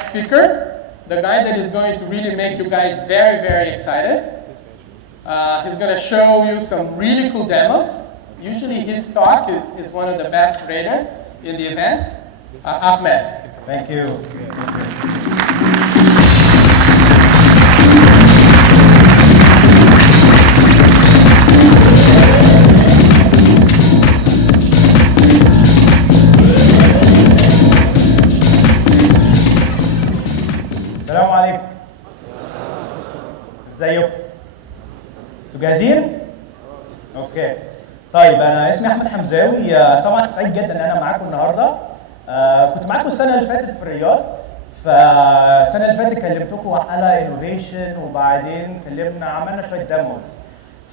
next speaker, the guy that is going to really make you guys very, very excited. He's going to show you some really cool demos. Usually his talk is one of the best rated in the event. Ahmed. Thank you. السلام عليكم. ازيكم؟ انتوا جاهزين؟ اوكي. طيب انا اسمي احمد حمزاوي، طبعا سعيد جدا ان انا معاكم النهارده. كنت معاكم السنه اللي فاتت في الرياض، فالسنه اللي فاتت كلمتكم على انوفيشن وبعدين عملنا شويه ديموز.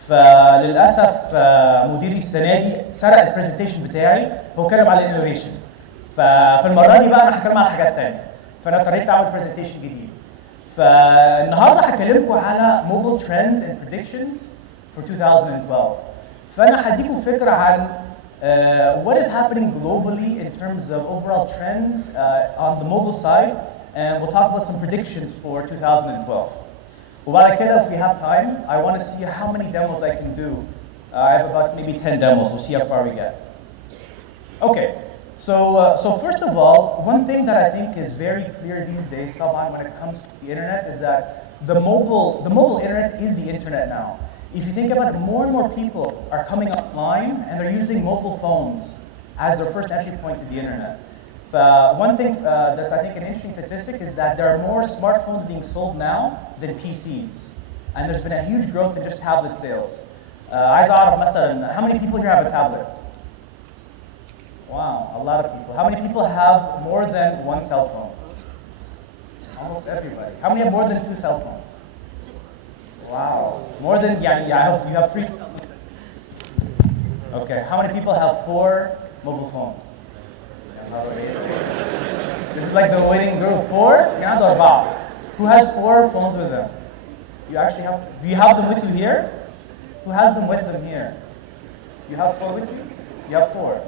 فللاسف مديري السنه دي سرق البرزنتيشن بتاعي، هو اتكلم على الانوفيشن. فالمره دي بقى انا هتكلم على حاجات ثانيه، فانا اضطريت اعمل برزنتيشن جديد. فالنهارده هكلمكم على موبايل ترندز اند بريدكشنز for 2012. فانا هديكم فكره عن what is happening globally in terms of overall trends on the mobile side, and we'll talk about some predictions for 2012. وبعد كده if we have time, I want to see how many demos I can do. I have about maybe 10 demos. We'll see how far we get. Okay. So first of all, one thing that I think is very clear these days, when it comes to the internet, is that the mobile internet is the internet now. If you think about it, more and more people are coming online and they're using mobile phones as their first entry point to the internet. One thing that's I think an interesting statistic is that there are more smartphones being sold now than PCs, and there's been a huge growth in just tablet sales. عايز أعرف مثلا how many people here have a tablet? Wow, a lot of people. How many people have more than one cell phone? Almost everybody. How many have more than 2 cell phones? Wow, more than, you have 3. Okay, how many people have 4 mobile phones? This is like the winning group. 4? Who has 4 phones with them? You actually have, do you have them with you here? Who has them with them here? You have 4 with you? You have 4.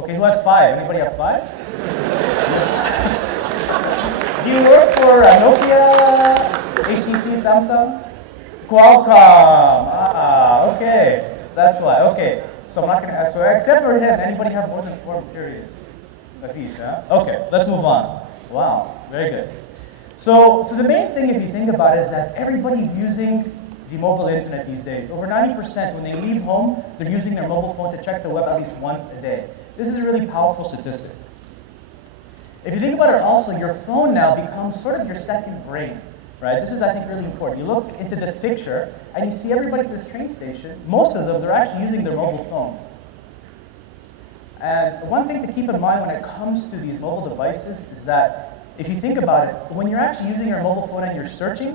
Okay, who has 5? Anybody have 5? Do you work for Nokia, HTC, Samsung? Qualcomm. Okay, that's why. Okay, so I'm not going to ask. So except for him, anybody have more than 4? I'm curious. Mafish, huh? Okay, let's move on. Wow, very good. So the main thing, if you think about it, is that everybody's using the mobile internet these days. Over 90% when they leave home, they're using their mobile phone to check the web at least once a day. This is a really powerful statistic. If you think about it also, your phone now becomes sort of your second brain, right? This is, I think, really important. You look into this picture and you see everybody at this train station, most of them, they're actually using their mobile phone. And one thing to keep in mind when it comes to these mobile devices is that if you think about it, when you're actually using your mobile phone and you're searching,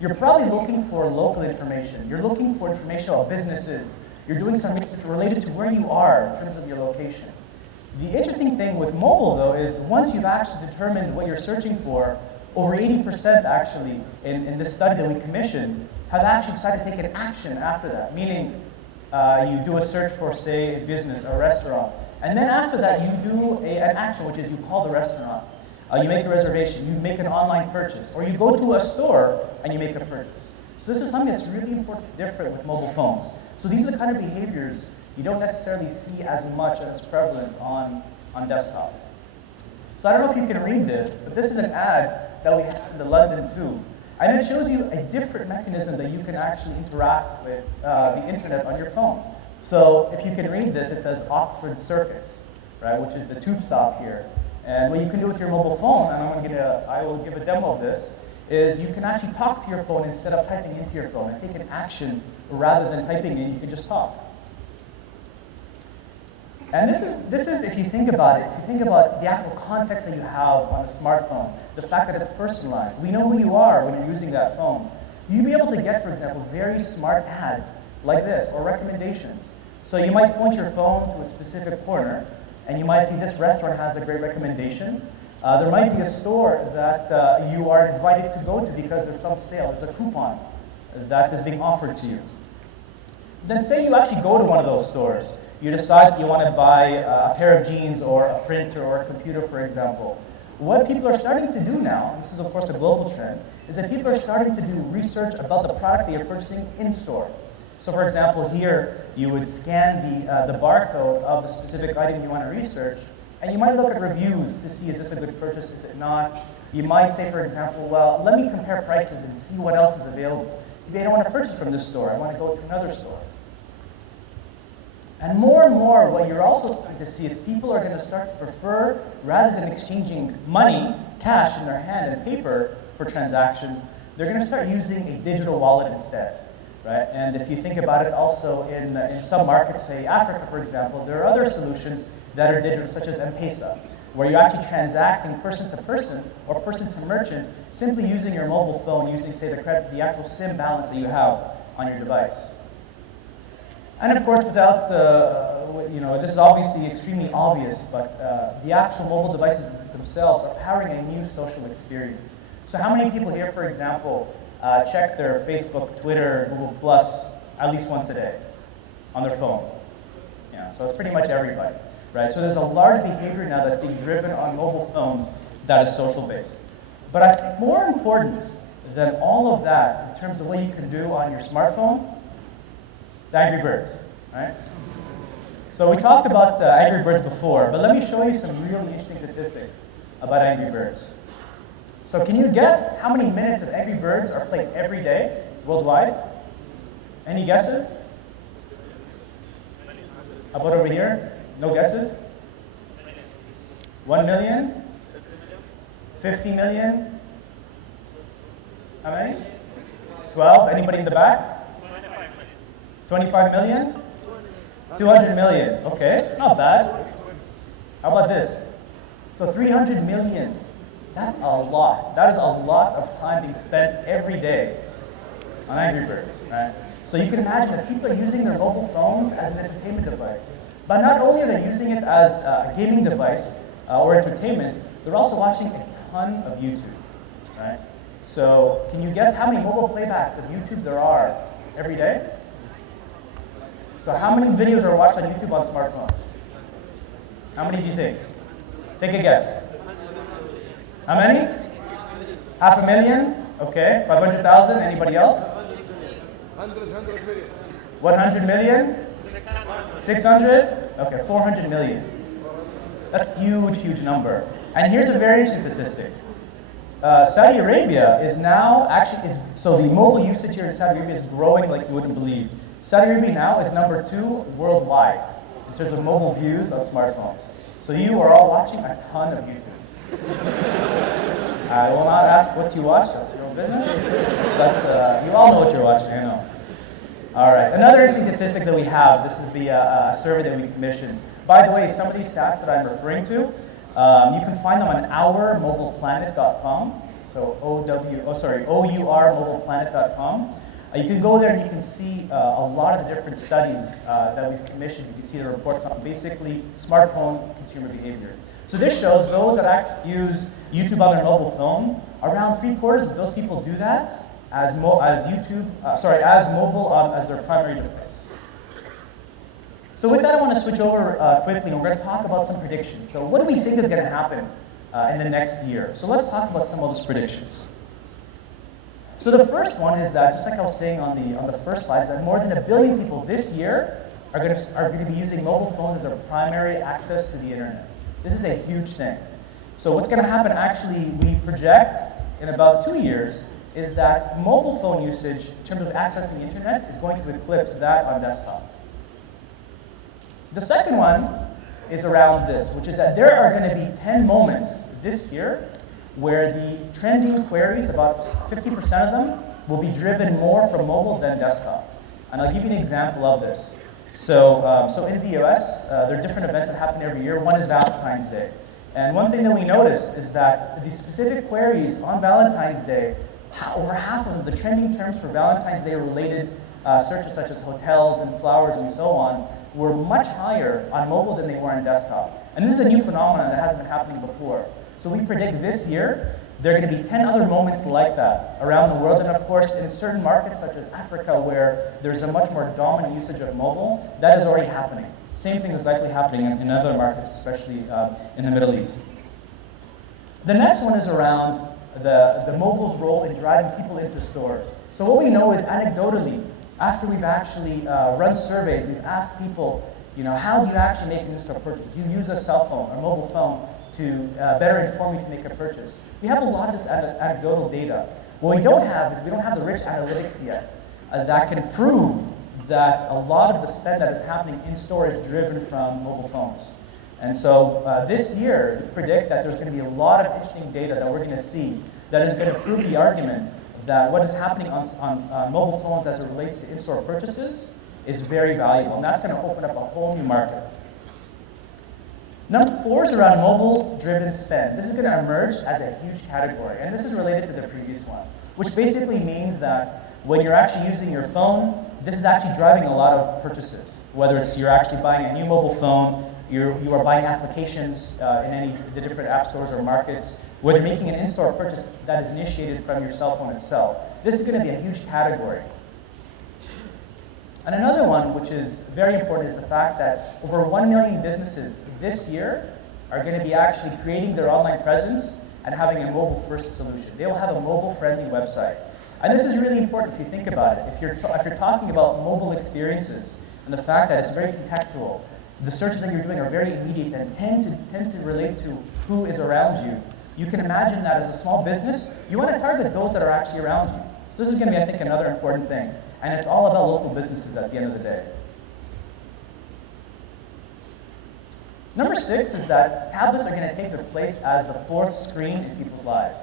you're probably looking for local information. You're looking for information about businesses. You're doing some research related to where you are in terms of your location. The interesting thing with mobile, though, is once you've actually determined what you're searching for, over 80% actually in this study that we commissioned have actually decided to take an action after that, meaning you do a search for, say, a business, a restaurant, and then after that you do an action, which is you call the restaurant. You make a reservation, you make an online purchase, or you go to a store and you make a purchase. So this is something that's really important, different with mobile phones. So these are the kind of behaviors you don't necessarily see as much and as prevalent on desktop. So I don't know if you can read this, but this is an ad that we have in the London Tube. And it shows you a different mechanism that you can actually interact with the internet on your phone. So if you can read this, it says Oxford Circus, right, which is the tube stop here. And what you can do with your mobile phone, and I will give a demo of this, is you can actually talk to your phone instead of typing into your phone and take an action rather than typing in, you can just talk. And this is if you think about it, if you think about the actual context that you have on a smartphone, the fact that it's personalized, we know who you are when you're using that phone. You'll be able to get, for example, very smart ads like this, or recommendations. So you might point your phone to a specific corner, and you might see this restaurant has a great recommendation. There might be a store that you are invited to go to because there's some sale, there's a coupon that is being offered to you. Then say you actually go to one of those stores. You decide you want to buy a pair of jeans or a printer or a computer, for example. what people are starting to do now, and this is of course a global trend, is that people are starting to do research about the product they are purchasing in store. So for example, here you would scan the barcode of the specific item you want to research, and you might look at reviews to see, is this a good purchase, is it not? You might say, for example, well, let me compare prices and see what else is available. Maybe I don't want to purchase from this store, I want to go to another store. And more, what you're also going to see is people are going to start to prefer, rather than exchanging money, cash in their hand and paper for transactions, they're going to start using a digital wallet instead, right? And if you think about it also in some markets, say Africa, for example, there are other solutions that are digital, such as M-Pesa, where you're actually transacting person to person or person to merchant simply using your mobile phone, using, say, the actual SIM balance that you have on your device. And of course, without, this is obviously extremely obvious, but the actual mobile devices themselves are powering a new social experience. So how many people here, for example, check their Facebook, Twitter, Google Plus at least once a day on their phone? Yeah, so it's pretty much everybody, right? So there's a large behavior now that's being driven on mobile phones that is social-based. But I think more important than all of that, in terms of what you can do on your smartphone, it's Angry Birds, right? So we talked about Angry Birds before, but let me show you some really interesting statistics about Angry Birds. So can you guess how many minutes of Angry Birds are played every day worldwide? Any guesses? How about over here? No guesses? 1 million? 50 million? How many? 12? Anybody in the back? 25 million? 200 million. Okay, not bad. How about this? So 300 million. That's a lot. That is a lot of time being spent every day on Angry Birds, right? So you can imagine that people are using their mobile phones as an entertainment device. But not only are they using it as a gaming device or entertainment, they're also watching a ton of YouTube, right? So can you guess how many mobile playbacks of YouTube there are every day? So how many videos are watched on YouTube on smartphones? How many do you think? Take a guess. How many? 500,000? Okay. 500,000? Anybody else? 100 million? 600? Okay, 400 million. That's a huge, huge number. And here's a very interesting statistic. Saudi Arabia is now so the mobile usage here in Saudi Arabia is growing like you wouldn't believe. Saudi Arabia now is #2 worldwide in terms of mobile views on smartphones. So you are all watching a ton of YouTube. I will not ask what you watch, that's your own business. But you all know what you're watching, I know. All right, another interesting statistic that we have, this is a survey that we commissioned. By the way, some of these stats that I'm referring to, you can find them on ourmobileplanet.com. So OURmobileplanet.com. You can go there and you can see a lot of the different studies that we've commissioned. You can see the reports on basically smartphone consumer behavior. So this shows those that use YouTube on their mobile phone, around 3/4 of those people do that as mobile as their primary device. So with that, I want to switch over quickly, and we're going to talk about some predictions. So what do we think is going to happen in the next year? So let's talk about some of those predictions. So the first one is that, just like I was saying on the first slide, is that more than 1 billion people this year are going to be using mobile phones as their primary access to the internet. This is a huge thing. So what's going to happen, actually, we project in about 2 years, is that mobile phone usage in terms of accessing the internet is going to eclipse that on desktop. The second one is around this, which is that there are going to be 10 moments this year where the trending queries, about 50% of them, will be driven more from mobile than desktop. And I'll give you an example of this. So in the US, there are different events that happen every year. One is Valentine's Day. And one thing that we noticed is that the specific queries on Valentine's Day, over half of them, the trending terms for Valentine's Day related searches such as hotels and flowers and so on, were much higher on mobile than they were on desktop. And this is a new phenomenon that hasn't been happening before. So we predict this year, there are going to be 10 other moments like that around the world. And of course, in certain markets such as Africa, where there's a much more dominant usage of mobile, that is already happening. Same thing is likely happening in other markets, especially in the Middle East. The next one is around the mobile's role in driving people into stores. So what we know is anecdotally, after we've actually run surveys, we've asked people, how do you actually make an in-store purchase? Do you use a cell phone or mobile phone to better inform you to make a purchase? We have a lot of this anecdotal data. What we don't have is we don't have the rich analytics yet that can prove that a lot of the spend that is happening in store is driven from mobile phones. And so this year, we predict that there's going to be a lot of interesting data that we're going to see that is going to prove the argument that what is happening on mobile phones as it relates to in-store purchases is very valuable. And that's going to open up a whole new market. Number 4 is around mobile-driven spend. This is going to emerge as a huge category. And this is related to the previous one, which basically means that when you're actually using your phone, this is actually driving a lot of purchases. Whether it's you're actually buying a new mobile phone, you are buying applications in any of the different app stores or markets, whether you're making an in-store purchase that is initiated from your cell phone itself. This is going to be a huge category. And another one, which is very important, is the fact that over 1 million businesses this year are going to be actually creating their online presence and having a mobile-first solution. They will have a mobile-friendly website. And this is really important if you think about it. If you're talking about mobile experiences and the fact that it's very contextual, the searches that you're doing are very immediate and tend to relate to who is around you. You can imagine that as a small business, you want to target those that are actually around you. So this is going to be, I think, another important thing. And it's all about local businesses at the end of the day. Number 6 is that tablets are going to take their place as the 4th screen in people's lives.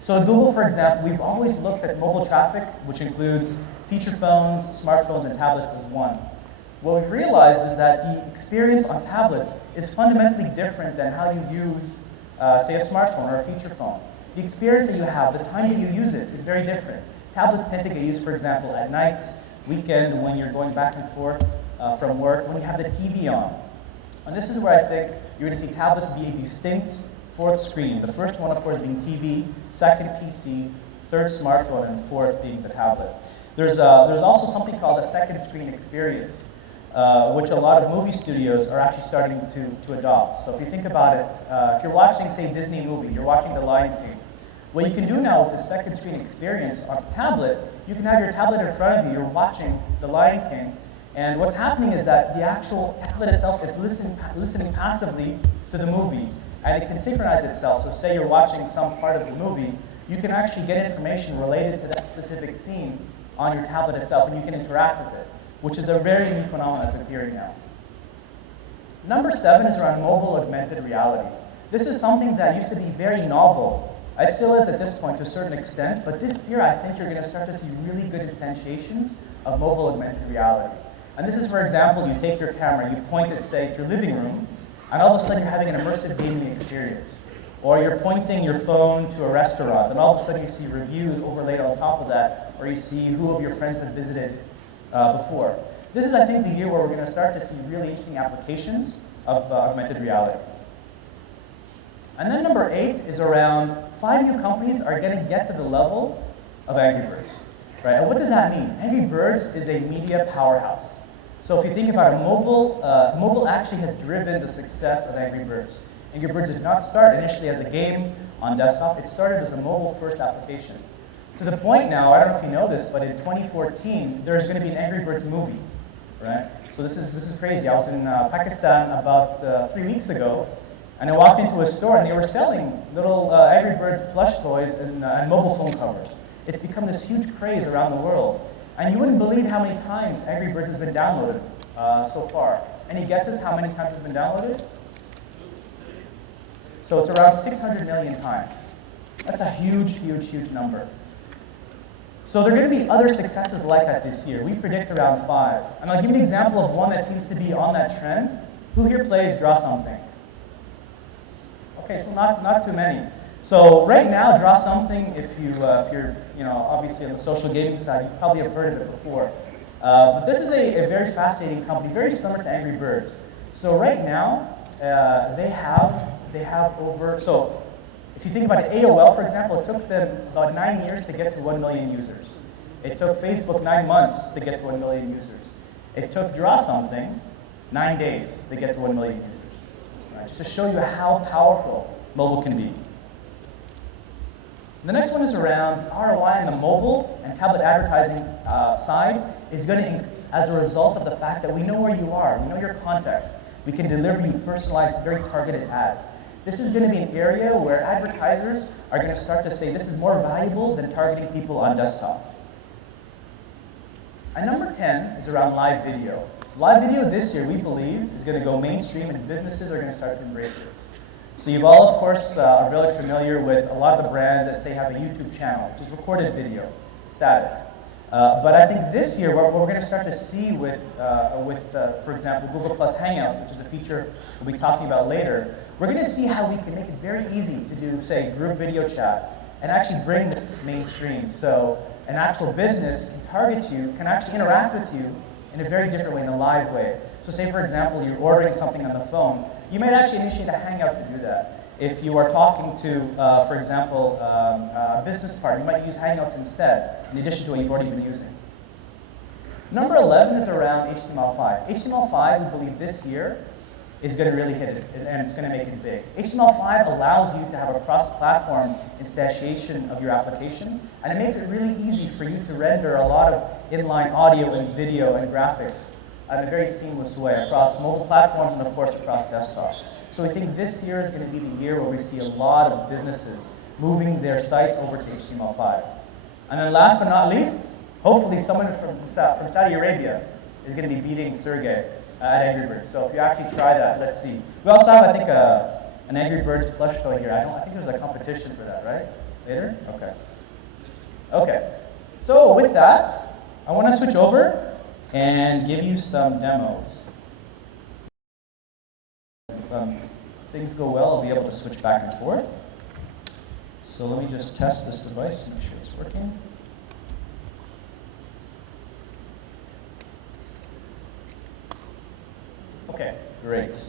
So at Google, for example, we've always looked at mobile traffic, which includes feature phones, smartphones, and tablets as one. What we've realized is that the experience on tablets is fundamentally different than how you use, say, a smartphone or a feature phone. The experience that you have, the time that you use it, is very different. Tablets tend to get used, for example, at night, weekend, when you're going back and forth from work, when you have the TV on. And this is where I think you're going to see tablets be a distinct 4th screen. The first one, of course, being TV, 2nd PC, 3rd smartphone, and 4th being the tablet. There's also something called a 2nd screen experience, which a lot of movie studios are actually starting to adopt. So if you think about it, if you're watching, say, a Disney movie, you're watching The Lion King, what you can do now with the 2nd screen experience on a tablet, you can have your tablet in front of you, you're watching The Lion King, and what's happening is that the actual tablet itself is listening passively to the movie, and it can synchronize itself. So say you're watching some part of the movie, you can actually get information related to that specific scene on your tablet itself, and you can interact with it, which is a very new phenomenon that's appearing now. Number 7 is around mobile augmented reality. This is something that used to be very novel. It still is at this point to a certain extent, but this year I think you're going to start to see really good instantiations of mobile augmented reality. And this is, for example, you take your camera, you point it, say, to your living room, and all of a sudden you're having an immersive gaming experience. Or you're pointing your phone to a restaurant, and all of a sudden you see reviews overlaid on top of that, or you see who of your friends have visited before. This is, I think, the year where we're going to start to see really interesting applications of augmented reality. And then number 8 is around 5 new companies are going to get to the level of Angry Birds. Right? And what does that mean? Angry Birds is a media powerhouse. So if you think about it, mobile actually has driven the success of Angry Birds. Angry Birds did not start initially as a game on desktop. It started as a mobile-first application. To the point now, I don't know if you know this, but in 2014, there's going to be an Angry Birds movie. Right? So this is crazy. I was in Pakistan about 3 weeks ago, and I walked into a store, and they were selling little Angry Birds plush toys and mobile phone covers. It's become this huge craze around the world. And you wouldn't believe how many times Angry Birds has been downloaded so far. Any guesses how many times it's been downloaded? So it's around 600 million times. That's a huge, huge, huge number. So there are going to be other successes like that this year. We predict around 5. And I'll give you an example of one that seems to be on that trend. Who here plays Draw Something? Okay, well, not too many. So right now, Draw Something, if you're obviously on the social gaming side, you probably have heard of it before. But this is a very fascinating company, very similar to Angry Birds. So right now, they have over, so if you think about it, AOL, for example, it took them about 9 years to get to 1 million users. It took Facebook 9 months to get to 1 million users. It took Draw Something 9 days to get to 1 million users. Right? Just to show you how powerful mobile can be. The next one is around ROI in the mobile and tablet advertising side is going to increase as a result of the fact that we know where you are, we know your context. We can deliver you personalized, very targeted ads. This is going to be an area where advertisers are going to start to say this is more valuable than targeting people on desktop. And number 10 is around live video. Live video this year, we believe, is going to go mainstream and businesses are going to start to embrace this. So you've all, of course, are very familiar with a lot of the brands that say have a YouTube channel, which is recorded video, static. But I think this year, what we're going to start to see with for example, Google Plus Hangouts, which is a feature we'll be talking about later, we're going to see how we can make it very easy to do, say, group video chat, and actually bring this mainstream. So an actual business can target you, can actually interact with you in a very different way, in a live way. So say, for example, you're ordering something on the phone, you might actually initiate a Hangout to do that. If you are talking to, for example, a business partner, you might use Hangouts instead, in addition to what you've already been using. Number 11 is around HTML5. HTML5, we believe this year, is going to really hit it, and it's going to make it big. HTML5 allows you to have a cross-platform instantiation of your application, and it makes it really easy for you to render a lot of inline audio and video and graphics in a very seamless way across mobile platforms and, of course, across desktop. So we think this year is going to be the year where we see a lot of businesses moving their sites over to HTML5. And then last but not least, hopefully someone from Saudi Arabia is going to be beating Sergey at Angry Birds. So if you actually try that, let's see. We also have, I think, an Angry Birds plush toy here. I think there's a competition for that, right? Later? Okay. Okay. So with that, I want to switch over and give you some demos. If things go well, I'll be able to switch back and forth. So let me just test this device, make sure it's working. Okay, great.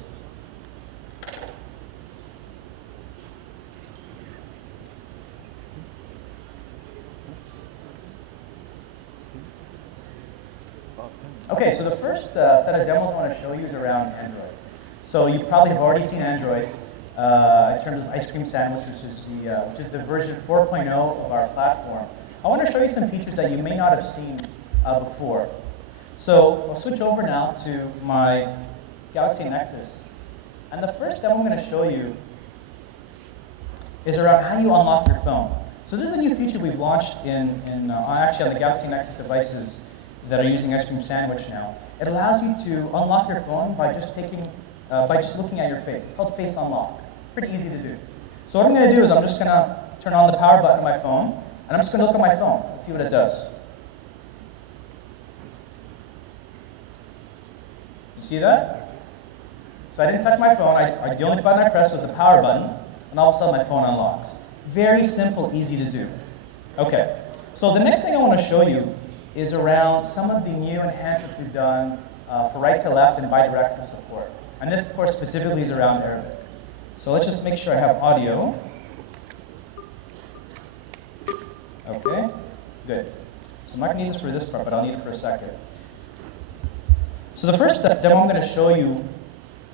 Okay, so the first set of demos I want to show you is around Android. So you probably have already seen Android in terms of Ice Cream Sandwich, which is the version 4.0 of our platform. I want to show you some features that you may not have seen before. So I'll switch over now to my Galaxy Nexus. And the first demo I'm going to show you is around how you unlock your phone. So this is a new feature we've launched actually on the Galaxy Nexus devices that are using Ice Cream Sandwich now. It allows you to unlock your phone by just looking at your face. It's called Face Unlock. Pretty easy to do. So what I'm going to do is I'm just going to turn on the power button on my phone, and I'm just going to look at my phone. Let's see what it does. You see that? So I didn't touch my phone. The only button I pressed was the power button, and all of a sudden my phone unlocks. Very simple, easy to do. Okay, so the next thing I want to show you is around some of the new enhancements we've done for right to left and bidirectional support. And this, of course, specifically is around Arabic. So let's just make sure I have audio. Okay, good. So I'm not going to need this for this part, but I'll need it for a second. So the first demo I'm going to show you,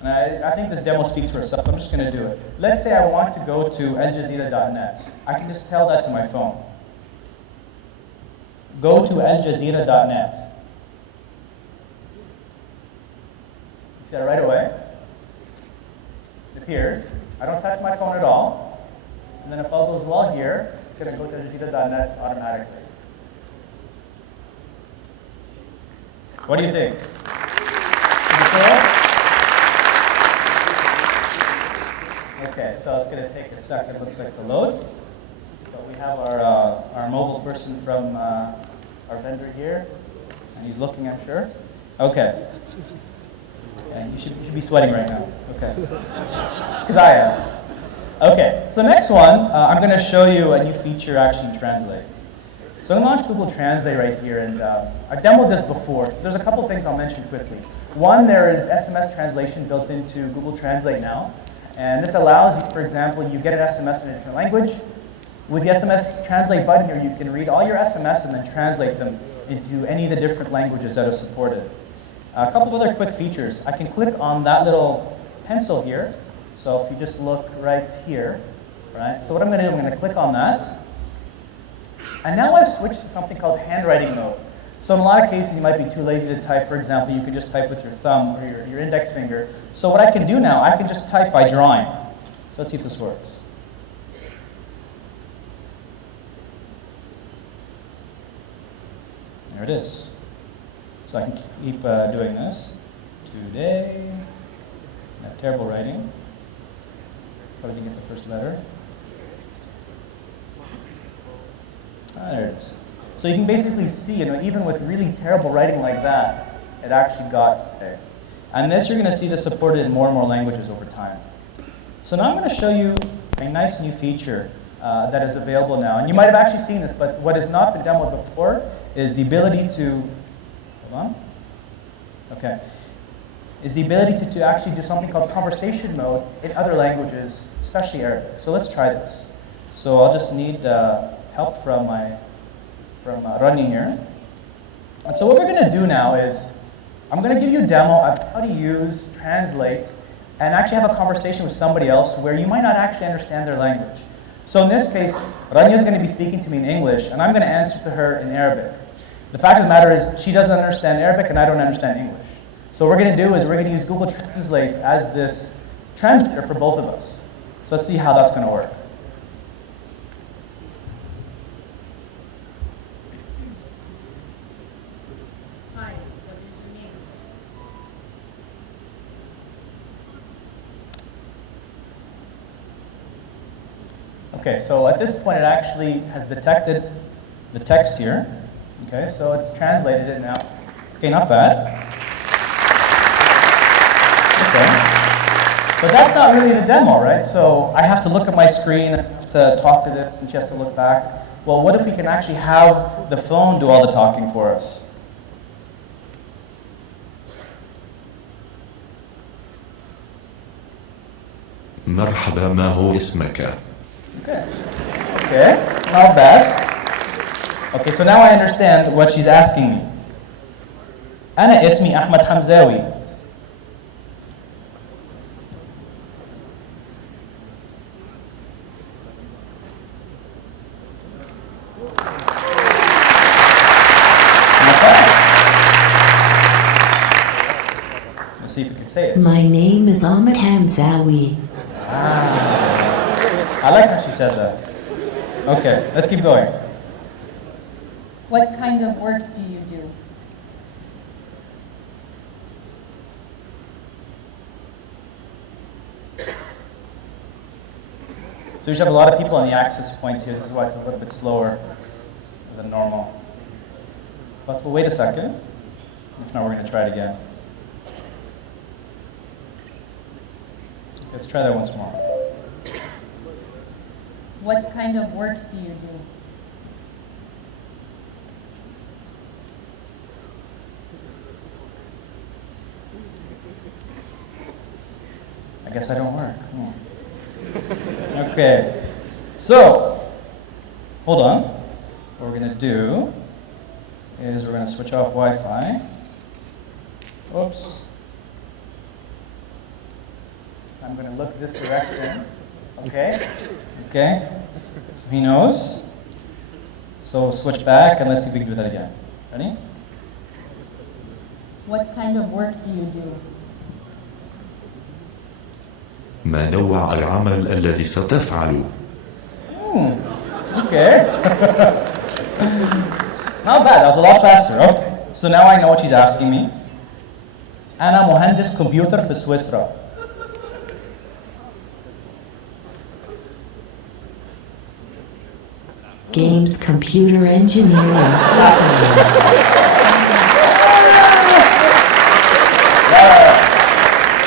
and I think this demo speaks for itself, I'm just going to do it. Let's say I want to go to aljazeera.net. I can just tell that to my phone. Go to aljazeera.net. You see that right away? It appears. I don't touch my phone at all. And then if all goes well here, it's going to go to aljazeera.net automatically. What do you think? Okay, so it's going to take a second, it looks like, to load. But we have our mobile person from our vendor here, and he's looking, I'm sure. Okay. And you should be sweating right now. Okay. Because I am. Okay, so next one, I'm going to show you a new feature, actually, Translate. So I'm going to launch Google Translate right here, and I've demoed this before. There's a couple things I'll mention quickly. One, there is SMS translation built into Google Translate now, and this allows you, for example, you get an SMS in a different language. With the SMS Translate button here, you can read all your SMS and then translate them into any of the different languages that are supported. A couple of other quick features. I can click on that little pencil here. So if you just look right here, right? So what I'm going to do, I'm going to click on that. And now I've switched to something called handwriting mode. So in a lot of cases, you might be too lazy to type. For example, you can just type with your thumb or your index finger. So what I can do now, I can just type by drawing. So let's see if this works. There it is. So I can keep doing this. Today, I have terrible writing. Probably didn't get the first letter. There it is. So you can basically see, even with really terrible writing like that, it actually got there. And this, you're going to see this supported in more and more languages over time. So now I'm going to show you a nice new feature that is available now. And you might have actually seen this, but what has not been demoed before is the ability to, hold on. Okay. Is the ability to actually do something called conversation mode in other languages, especially Arabic. So let's try this. So I'll just need help from Rani here. And so what we're going to do now is, I'm going to give you a demo of how to use, translate, and actually have a conversation with somebody else where you might not actually understand their language. So in this case, Rania is going to be speaking to me in English, and I'm going to answer to her in Arabic. The fact of the matter is, she doesn't understand Arabic, and I don't understand English. So what we're going to do is we're going to use Google Translate as this translator for both of us. So let's see how that's going to work. Hi, what is your name? Okay, so at this point, it actually has detected the text here. Okay, so it's translated it now. Okay, not bad. Okay. But that's not really the demo, right? So I have to look at my screen, I have to talk to this, and she has to look back. Well, what if we can actually have the phone do all the talking for us? مرحبا ما هو اسمك؟ Okay. Okay, not bad. Okay, so now I understand what she's asking me. أنا اسمي أحمد حمزاوي. Let's see if we can say it. My name is Ahmed Hamzawi. I like how she said that. Okay, let's keep going. What kind of work do you do? So we should have a lot of people on the access points here. This is why it's a little bit slower than normal. But we'll wait a second. If not, we're going to try it again. Let's try that once more. What kind of work do you do? I guess I don't work. Okay. So, hold on. What we're going to do is we're going to switch off Wi-Fi. Oops. I'm going to look this direction. Okay. Okay. So he knows. So we'll switch back and let's see if we can do that again. Ready? What kind of work do you do? ما نوع العمل الذي ستفعله؟ Okay. Not bad. That was a lot faster. Okay. So now I know what she's asking me. أنا مهندس كمبيوتر في سويسرا. Games computer engineer in Switzerland.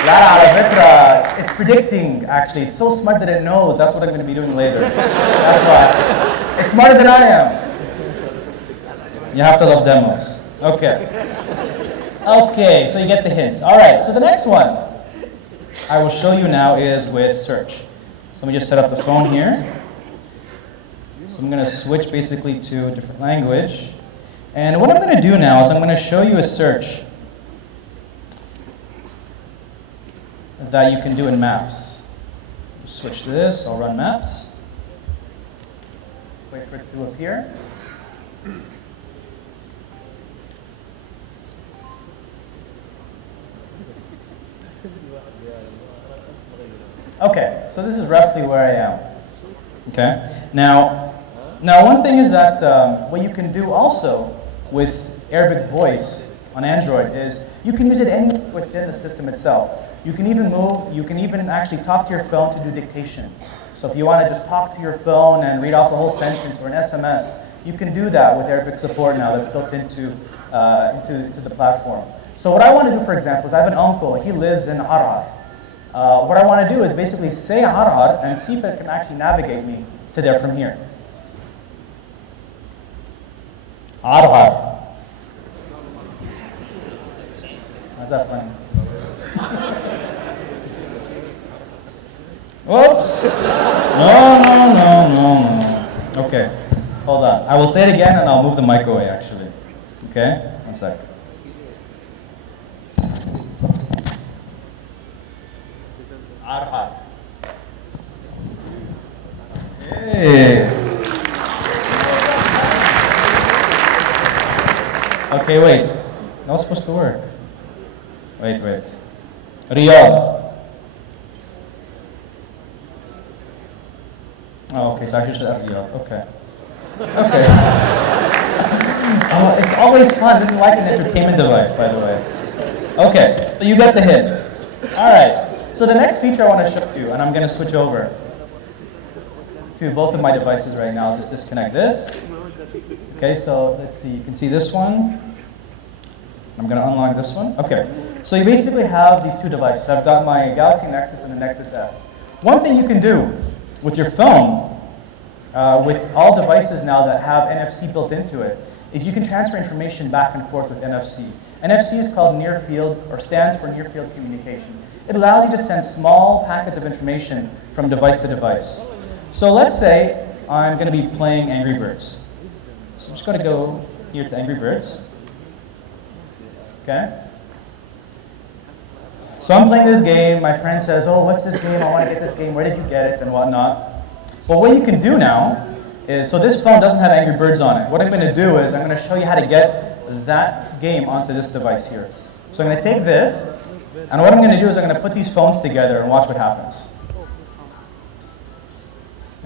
لا على فكرة, it's predicting actually. It's so smart that it knows. That's what I'm going to be doing later. That's why. It's smarter than I am. You have to love demos. Okay. Okay, so you get the hint. All right, so the next one I will show you now is with search. So let me just set up the phone here. So I'm going to switch basically to a different language. And what I'm going to do now is I'm going to show you a search that you can do in Maps. Switch to this, I'll run Maps. Wait for it to appear. Okay, so this is roughly where I am. Okay, now one thing is that what you can do also with Arabic voice on Android is you can use it anywhere within the system itself. You can even actually talk to your phone to do dictation. So if you want to just talk to your phone and read off a whole sentence or an SMS, you can do that with Arabic support now that's built into the platform. So what I want to do, for example, is I have an uncle, he lives in Harar. What I want to do is basically say Harar and see if it can actually navigate me to there from here. Harar. How's that funny? Whoops. No. Okay, hold on. I will say it again and I'll move the mic away actually. Okay, 1 sec. Arhar. Hey. Okay, wait. That was supposed to work. Wait. Riyadh. Oh, okay, so I should say Riyadh. Okay. Oh, it's always fun. This is why it's an entertainment device, by the way. Okay, so you get the hint. All right. So the next feature I want to show you, and I'm going to switch over to both of my devices right now. I'll just disconnect this. Okay, so let's see. You can see this one. I'm going to unlock this one. Okay, so you basically have these two devices. I've got my Galaxy Nexus and the Nexus S. One thing you can do with your phone, with all devices now that have NFC built into it, is you can transfer information back and forth with NFC. NFC is called near field, or stands for near field communication. It allows you to send small packets of information from device to device. So let's say I'm going to be playing Angry Birds. So I'm just going to go here to Angry Birds. Okay? So I'm playing this game. My friend says, oh, what's this game? I want to get this game. Where did you get it? And whatnot. Well, what you can do now is, so this phone doesn't have Angry Birds on it. What I'm going to do is I'm going to show you how to get that game onto this device here. So I'm going to take this, and what I'm going to do is I'm going to put these phones together and watch what happens.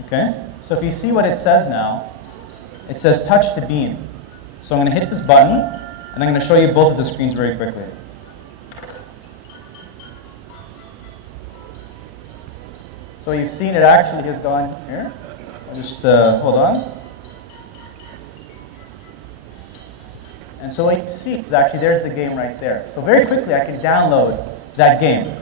Okay? So if you see what it says now, it says touch to beam. So I'm going to hit this button, and I'm going to show you both of the screens very quickly. So you've seen it actually has gone here. I'll just hold on. And so what you see is actually there's the game right there. So very quickly I can download that game.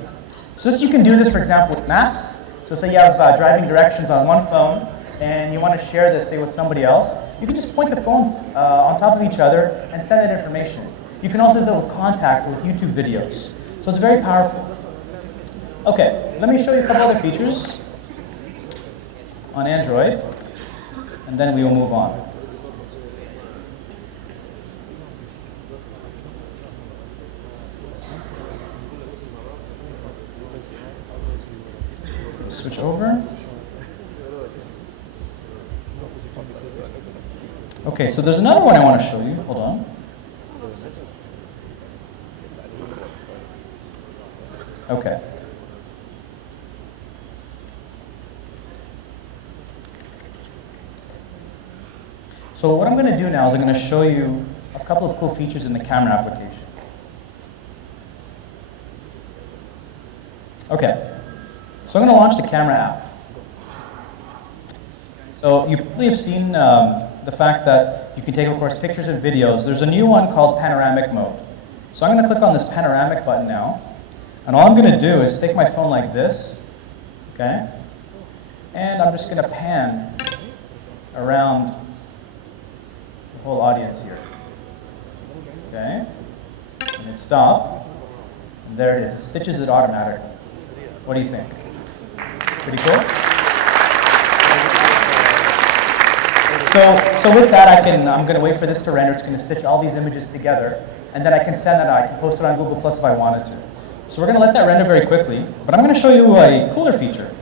So you can do this, for example, with maps. So say you have driving directions on one phone and you want to share this, say, with somebody else. You can just point the phones on top of each other and send that information. You can also do it with contacts, with YouTube videos. So it's very powerful. Okay, let me show you a couple other features on Android, and then we will move on. Switch over. Okay, so there's another one I want to show you. Hold on. Okay. So what I'm going to do now is I'm going to show you a couple of cool features in the camera application. Okay. So I'm going to launch the camera app. So you probably have seen the fact that you can take, of course, pictures and videos. There's a new one called panoramic mode. So I'm going to click on this panoramic button now. And all I'm going to do is take my phone like this, okay? And I'm just going to pan around the whole audience here, okay? And hit stop. And there it is. It stitches it automatically. What do you think? Pretty cool? So with that, I'm going to wait for this to render. It's going to stitch all these images together, and then I can send that out. I can post it on Google Plus if I wanted to. So we're going to let that render very quickly, but I'm going to show you a cooler feature.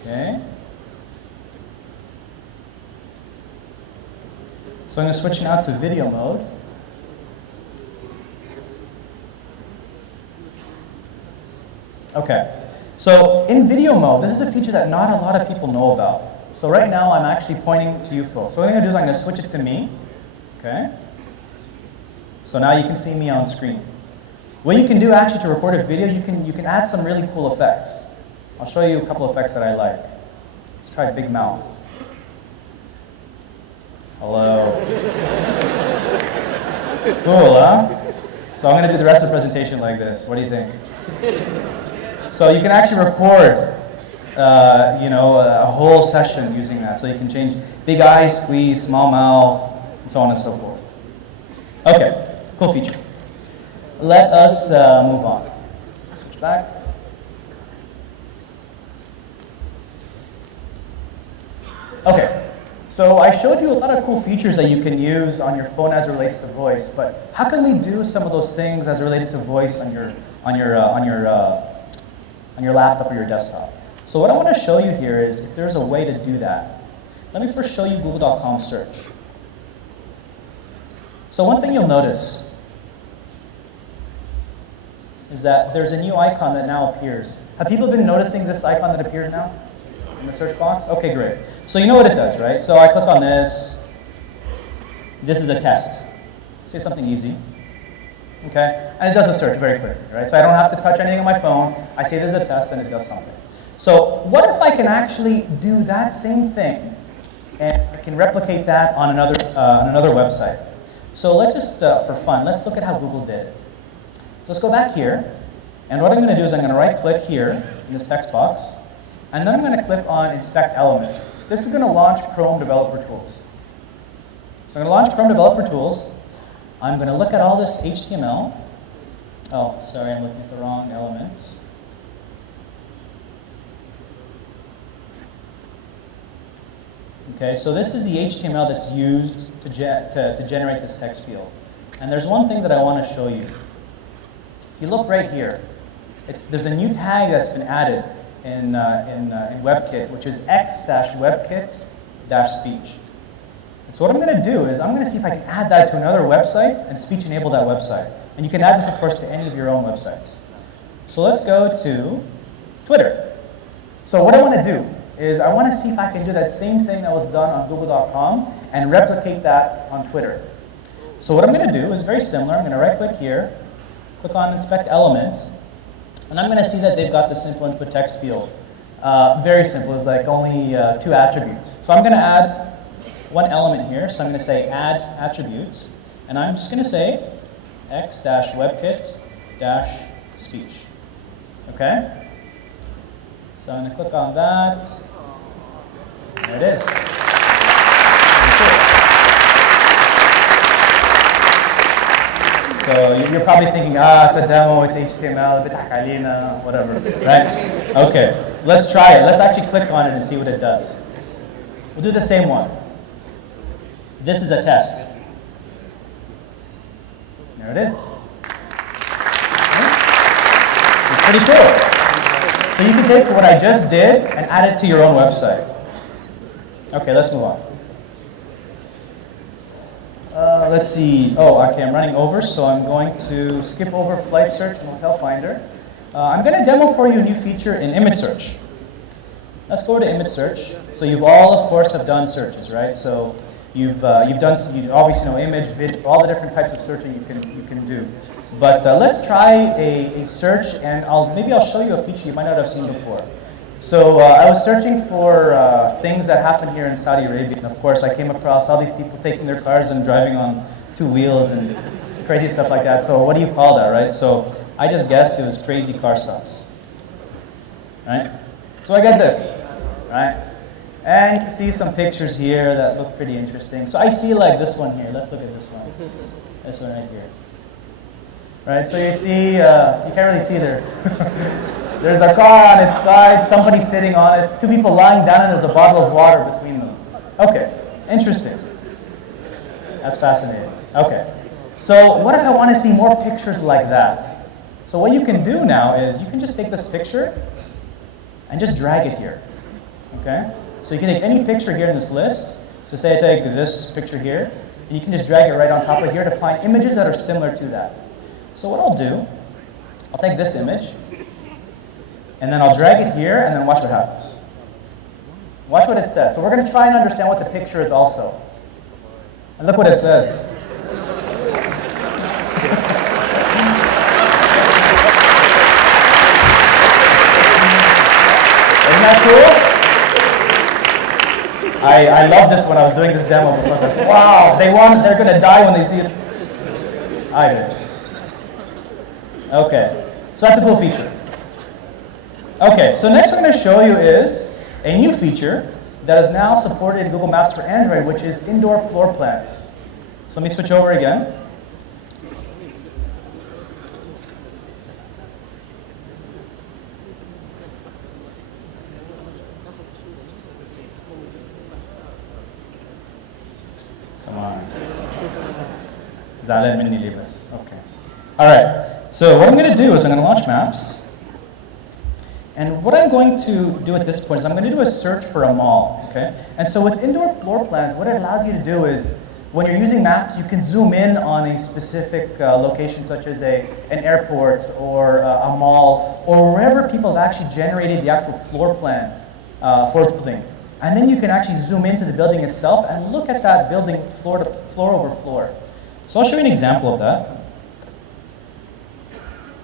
Okay. So I'm going to switch now to video mode. Okay, so in video mode, this is a feature that not a lot of people know about. So right now, I'm actually pointing to you folks. So what I'm going to do is I'm going to switch it to me. Okay. So now you can see me on screen. What you can do actually to record a video, you can add some really cool effects. I'll show you a couple of effects that I like. Let's try big mouth. Hello. Cool, huh? So I'm going to do the rest of the presentation like this. What do you think? So you can actually record, a whole session using that. So you can change big eyes, squeeze, small mouth, and so on and so forth. Okay, cool feature. Let us move on. Switch back. Okay, so I showed you a lot of cool features that you can use on your phone as it relates to voice, but how can we do some of those things as related to voice on your laptop or your desktop? So what I want to show you here is if there's a way to do that. Let me first show you google.com search. So one thing you'll notice is that there's a new icon that now appears. Have people been noticing this icon that appears now in the search box? Okay, great. So you know what it does, right? So I click on this. This is a test. Say something easy. Okay? And it does a search very quickly, right? So I don't have to touch anything on my phone. I say this is a test and it does something. So what if I can actually do that same thing and I can replicate that on another website? So let's just, for fun, let's look at how Google did it. So let's go back here. And what I'm going to do is I'm going to right click here in this text box. And then I'm going to click on Inspect Element. This is going to launch Chrome Developer Tools. So I'm going to launch Chrome Developer Tools. I'm going to look at all this HTML. Oh, sorry, I'm looking at the wrong element. Okay, so this is the HTML that's used to generate this text field. And there's one thing that I want to show you. If you look right here, there's a new tag that's been added in WebKit, which is x-webkit-speech. And so what I'm going to do is I'm going to see if I can add that to another website and speech enable that website. And you can add this, of course, to any of your own websites. So let's go to Twitter. So what I want to do is I want to see if I can do that same thing that was done on google.com and replicate that on Twitter. So what I'm going to do is very similar. I'm going to right-click here, click on Inspect Element, and I'm going to see that they've got the simple input text field. Very simple. It's like only 2 attributes. So I'm going to add one element here. So I'm going to say Add Attribute, and I'm just going to say x-webkit-speech. Okay? So I'm going to click on that. There it is. So you're probably thinking, it's a demo, it's HTML, whatever, right? Okay, let's try it. Let's actually click on it and see what it does. We'll do the same one. This is a test. There it is. It's pretty cool. So you can take what I just did and add it to your own website. Okay, let's move on. Let's see. Oh, okay, I'm running over, so I'm going to skip over flight search and hotel finder. I'm going to demo for you a new feature in image search. Let's go to image search. So you've all, of course, have done searches, right? So you obviously know image, video, all the different types of searching you can do. But let's try a search, and maybe I'll show you a feature you might not have seen before. So I was searching for things that happen here in Saudi Arabia, and of course I came across all these people taking their cars and driving on 2 wheels and crazy stuff like that. So what do you call that, right? So I just guessed it was crazy car stunts, right? So I get this, right? And you can see some pictures here that look pretty interesting. So I see like this one here. Let's look at this one. This one right here. Right, so you see, you can't really see there. There's a car on its side, somebody sitting on it, 2 people lying down, and there's a bottle of water between them. Okay, interesting. That's fascinating. Okay, so what if I want to see more pictures like that? So what you can do now is you can just take this picture and just drag it here. Okay, so you can take any picture here in this list. So say I take this picture here, and you can just drag it right on top of here to find images that are similar to that. So what I'll do, I'll take this image, and then I'll drag it here, and then watch what happens. Watch what it says. So we're going to try and understand what the picture is also. And look what it says. Isn't that cool? I love this when I was doing this demo. I was like, wow, they're going to die when they see it. I did. Okay, so that's a cool feature. Okay, so next we're going to show you is a new feature that is now supported in Google Maps for Android, which is indoor floor plans. So let me switch over again. Come on. زعلان مني ليه بس. Okay. All right. So what I'm going to do is I'm going to launch Maps. And what I'm going to do at this point is I'm going to do a search for a mall, okay? And so with indoor floor plans, what it allows you to do is when you're using Maps, you can zoom in on a specific location such as an airport or a mall or wherever people have actually generated the actual floor plan for a building. And then you can actually zoom into the building itself and look at that building floor over floor. So I'll show you an example of that.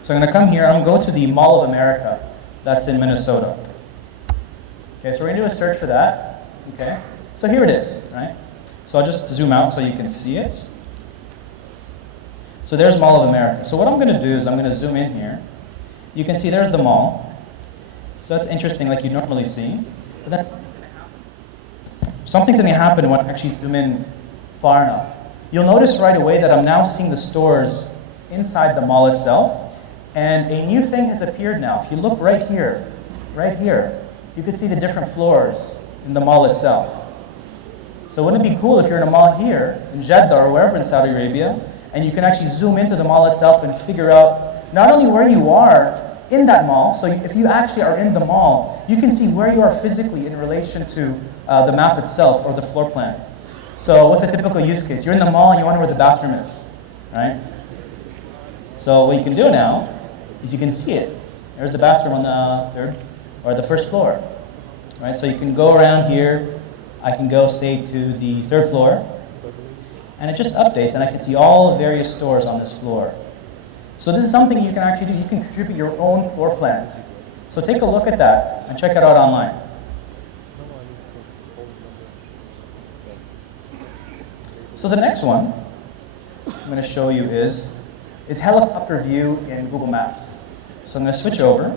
So I'm going to come here, I'm going to go to the Mall of America. That's in Minnesota. Okay, so we're going to do a search for that. Okay, so here it is, right? So I'll just zoom out so you can see it. So there's Mall of America. So what I'm going to do is I'm going to zoom in here. You can see there's the mall. So that's interesting, like you normally see. But then something's going to happen when I actually zoom in far enough. You'll notice right away that I'm now seeing the stores inside the mall itself. And a new thing has appeared now. If you look right here, you can see the different floors in the mall itself. So wouldn't it be cool if you're in a mall here, in Jeddah or wherever in Saudi Arabia, and you can actually zoom into the mall itself and figure out not only where you are in that mall, so if you actually are in the mall, you can see where you are physically in relation to the map itself or the floor plan. So what's a typical use case? You're in the mall and you wonder where the bathroom is, right? So what you can do now is you can see it. There's the bathroom on the third or the first floor, right? So you can go around here. I can go, say, to the third floor, and it just updates, and I can see all the various stores on this floor. So this is something you can actually do. You can contribute your own floor plans. So take a look at that and check it out online. So the next one I'm going to show you is helicopter view in Google Maps. So I'm going to switch over.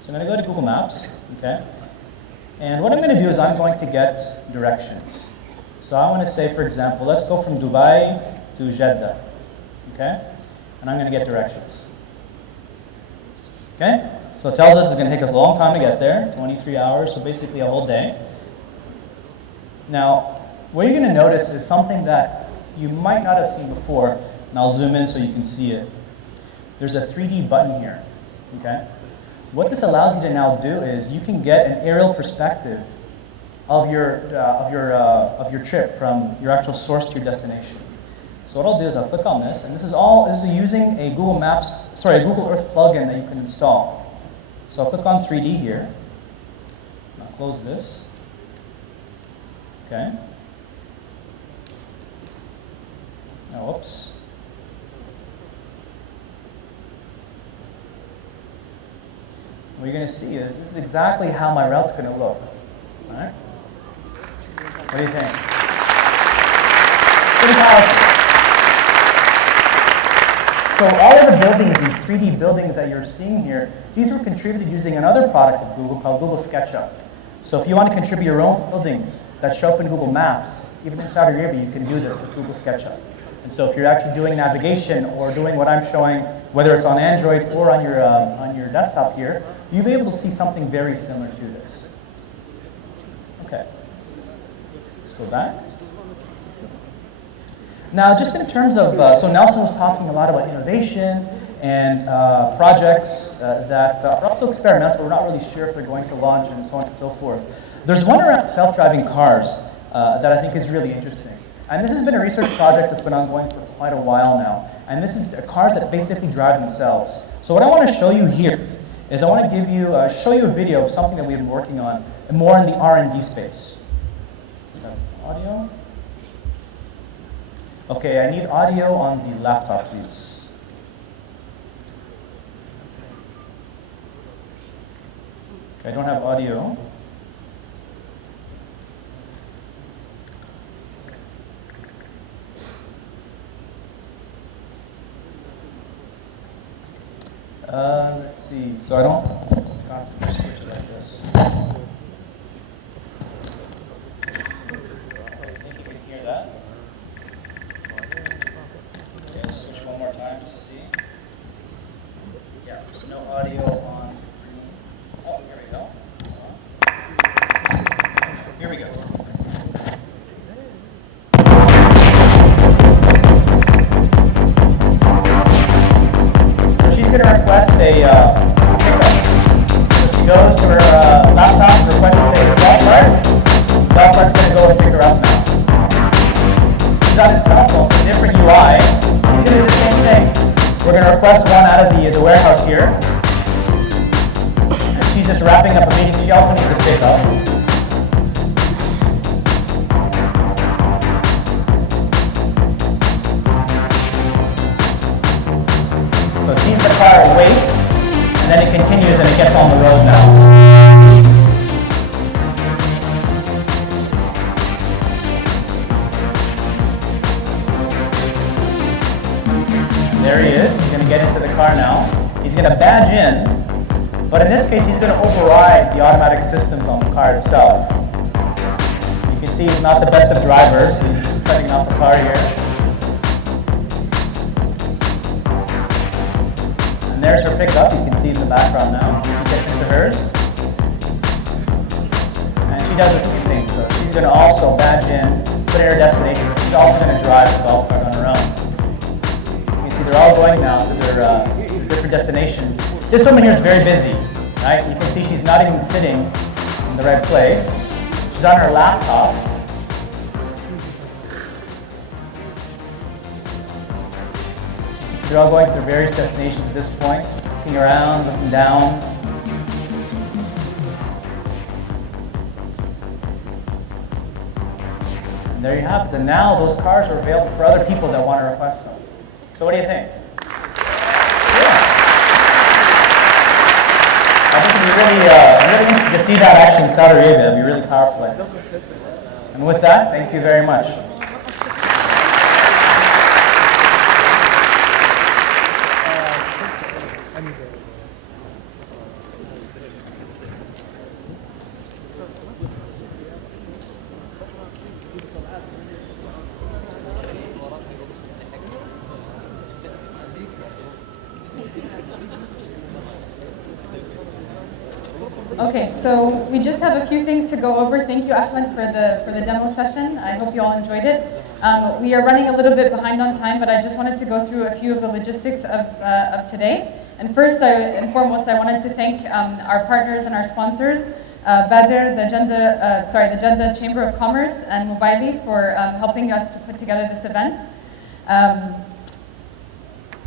So I'm going to go to Google Maps, okay? And what I'm going to do is I'm going to get directions. So I want to say, for example, let's go from Dubai to Jeddah, okay? And I'm going to get directions. Okay? So it tells us it's going to take us a long time to get there, 23 hours, so basically a whole day. Now, what you're going to notice is something that you might not have seen before, and I'll zoom in so you can see it. There's a 3D button here, okay? What this allows you to now do is you can get an aerial perspective of your trip from your actual source to your destination. So what I'll do is I'll click on this, and this is using a Google Earth plugin that you can install. So I'll click on 3D here. I'll close this. Okay. Now, whoops. What you're going to see is this is exactly how my route's going to look. All right? What do you think? Pretty powerful. So all of the buildings, these 3D buildings that you're seeing here, these were contributed using another product of Google called Google SketchUp. So if you want to contribute your own buildings that show up in Google Maps, even in Saudi Arabia, you can do this with Google SketchUp. And so if you're actually doing navigation or doing what I'm showing, whether it's on Android or on your desktop here, you'll be able to see something very similar to this. Okay. Let's go back. Now, just in terms of, so Nelson was talking a lot about innovation and projects that are also experimental. We're not really sure if they're going to launch and so on and so forth. There's one around self-driving cars that I think is really interesting. And this has been a research project that's been ongoing for quite a while now. And this is cars that basically drive themselves. So what I want to show you here is I want to give you, show you a video of something that we've been working on, more in the R&D space. Audio? Okay, I need audio on the laptop, please. Okay, I don't have audio. Let's see. So I don't got to switch it like this. I think you can hear that. Okay, let's switch one more time just to see. Yeah, so no audio on. Oh, here we go. Here we go. Going to request a pickup. So she goes to her laptop and requests a golf cart. Golf cart's going to go and pick her up now. She's on his cell phone, it's a different UI. He's going to do the same thing. We're going to request one out of the warehouse here. And she's just wrapping up a meeting. She also needs a pickup. So it sees the car, it waits, and then it continues and it gets on the road now. And there he is, he's going to get into the car now. He's going to badge in, but in this case he's going to override the automatic systems on the car itself. You can see he's not the best of drivers, he's just cutting off the car here. And there's her pickup, you can see in the background now. She gets into hers. And she does the same thing. So she's going to also badge in, put in her destination. She's also going to drive the golf cart on her own. You can see they're all going now to their different destinations. This woman here is very busy, right? You can see she's not even sitting in the right place. She's on her laptop. They're all going through various destinations at this point, looking around, looking down. And there you have it. And now those cars are available for other people that want to request them. So what do you think? Yeah. I think it'd be really interesting to see that actually in Saudi Arabia. It'd be really powerful. And with that, thank you very much. Okay, so we just have a few things to go over. Thank you, Ahmed, for the demo session. I hope you all enjoyed it. We are running a little bit behind on time, but I just wanted to go through a few of the logistics of today. And first and foremost, I wanted to thank our partners and our sponsors, Badr, the Jeddah Chamber of Commerce, and Mobiley for helping us to put together this event.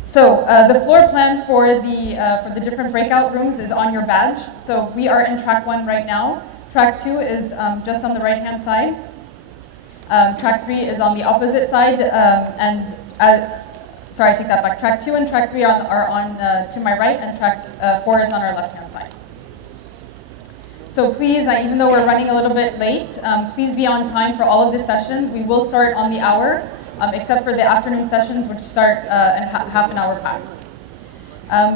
So the floor plan for the different breakout rooms is on your badge. So we are in track 1 right now. Track 2 is just on the right-hand side. Track 3 is on the opposite side, sorry, I take that back. Track 2 and track 3 are on to my right, and track 4 is on our left-hand side. So please, even though we're running a little bit late, please be on time for all of the sessions. We will start on the hour, except for the afternoon sessions, which start half an hour past.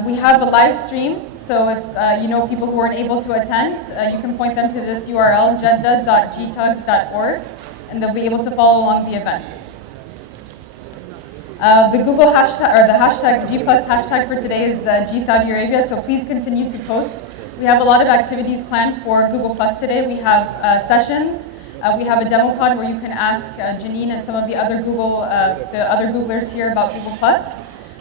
We have a live stream, so if you know people who weren't able to attend, you can point them to this URL, jeddah.gtugs.org, and they'll be able to follow along the event. The Google hashtag, or the hashtag G+ hashtag for today is G Saudi Arabia, so please continue to post. We have a lot of activities planned for Google+ today. We have sessions. We have a demo pod where you can ask Janine and some of the other Googlers here about Google+.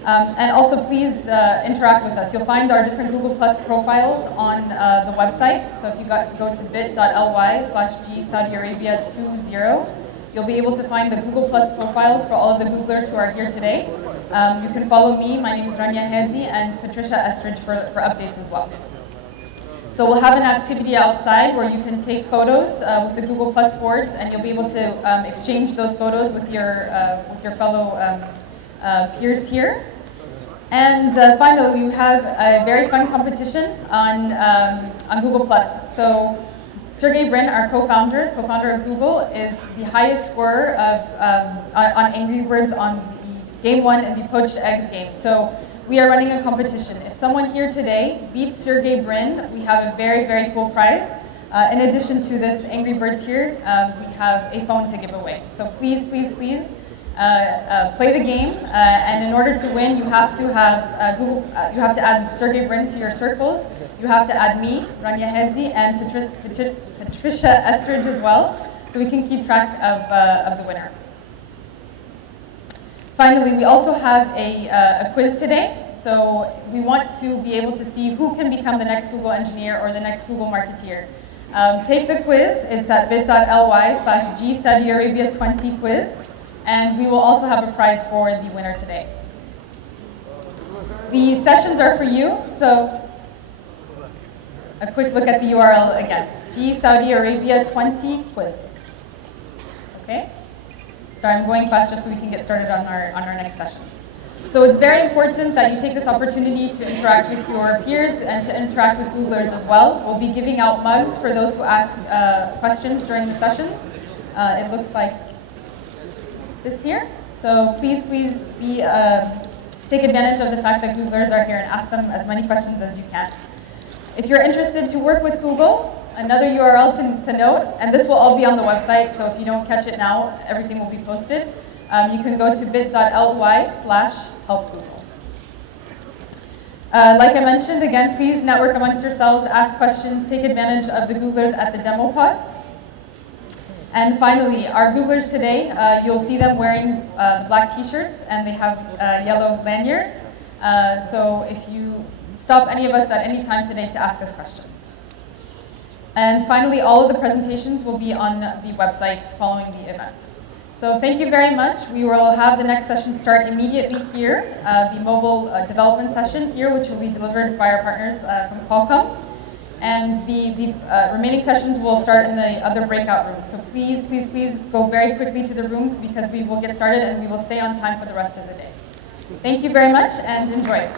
And also please interact with us. You'll find our different Google Plus profiles on the website. So if you go to bit.ly/G Saudi Arabia 20, you'll be able to find the Google Plus profiles for all of the Googlers who are here today. You can follow me. My name is Rania Hadzi, and Patricia Estridge for updates as well. So we'll have an activity outside where you can take photos with the Google Plus board, and you'll be able to exchange those photos with your fellow peers here. And finally, we have a very fun competition on Google Plus. So Sergey Brin, our co-founder of Google, is the highest scorer on Angry Birds on the Game 1 in the Poached Eggs game. So we are running a competition. If someone here today beats Sergey Brin, we have a very, very cool prize. In addition to this Angry Birds here, we have a phone to give away. So please, please, please play the game. And in order to win, you have to have you have to add Sergey Brin to your circles. You have to add me, Rania Hadzi, and Patricia Estridge as well, so we can keep track of the winner. Finally, we also have a quiz today. So we want to be able to see who can become the next Google engineer or the next Google marketeer. Take the quiz. It's at bit.ly/G Saudi Arabia 20 quiz. And we will also have a prize for the winner today. The sessions are for you. So a quick look at the URL again. G Saudi Arabia 20 quiz. Okay? Sorry, I'm going fast just so we can get started on our next sessions. So it's very important that you take this opportunity to interact with your peers and to interact with Googlers as well. We'll be giving out mugs for those who ask questions during the sessions. It looks like this here. So please take advantage of the fact that Googlers are here and ask them as many questions as you can. If you're interested to work with Google, another URL to note, and this will all be on the website, so if you don't catch it now, everything will be posted. You can go to bit.ly/helpgoogle. Like I mentioned, again, please network amongst yourselves, ask questions, take advantage of the Googlers at the demo pods. And finally, our Googlers today, you'll see them wearing the black t-shirts, and they have yellow lanyards. So if you stop any of us at any time today to ask us questions. And finally, all of the presentations will be on the website following the event. So thank you very much. We will have the next session start immediately here, the mobile development session here, which will be delivered by our partners from Qualcomm. And the remaining sessions will start in the other breakout rooms. So please, please, please go very quickly to the rooms because we will get started and we will stay on time for the rest of the day. Thank you very much and enjoy.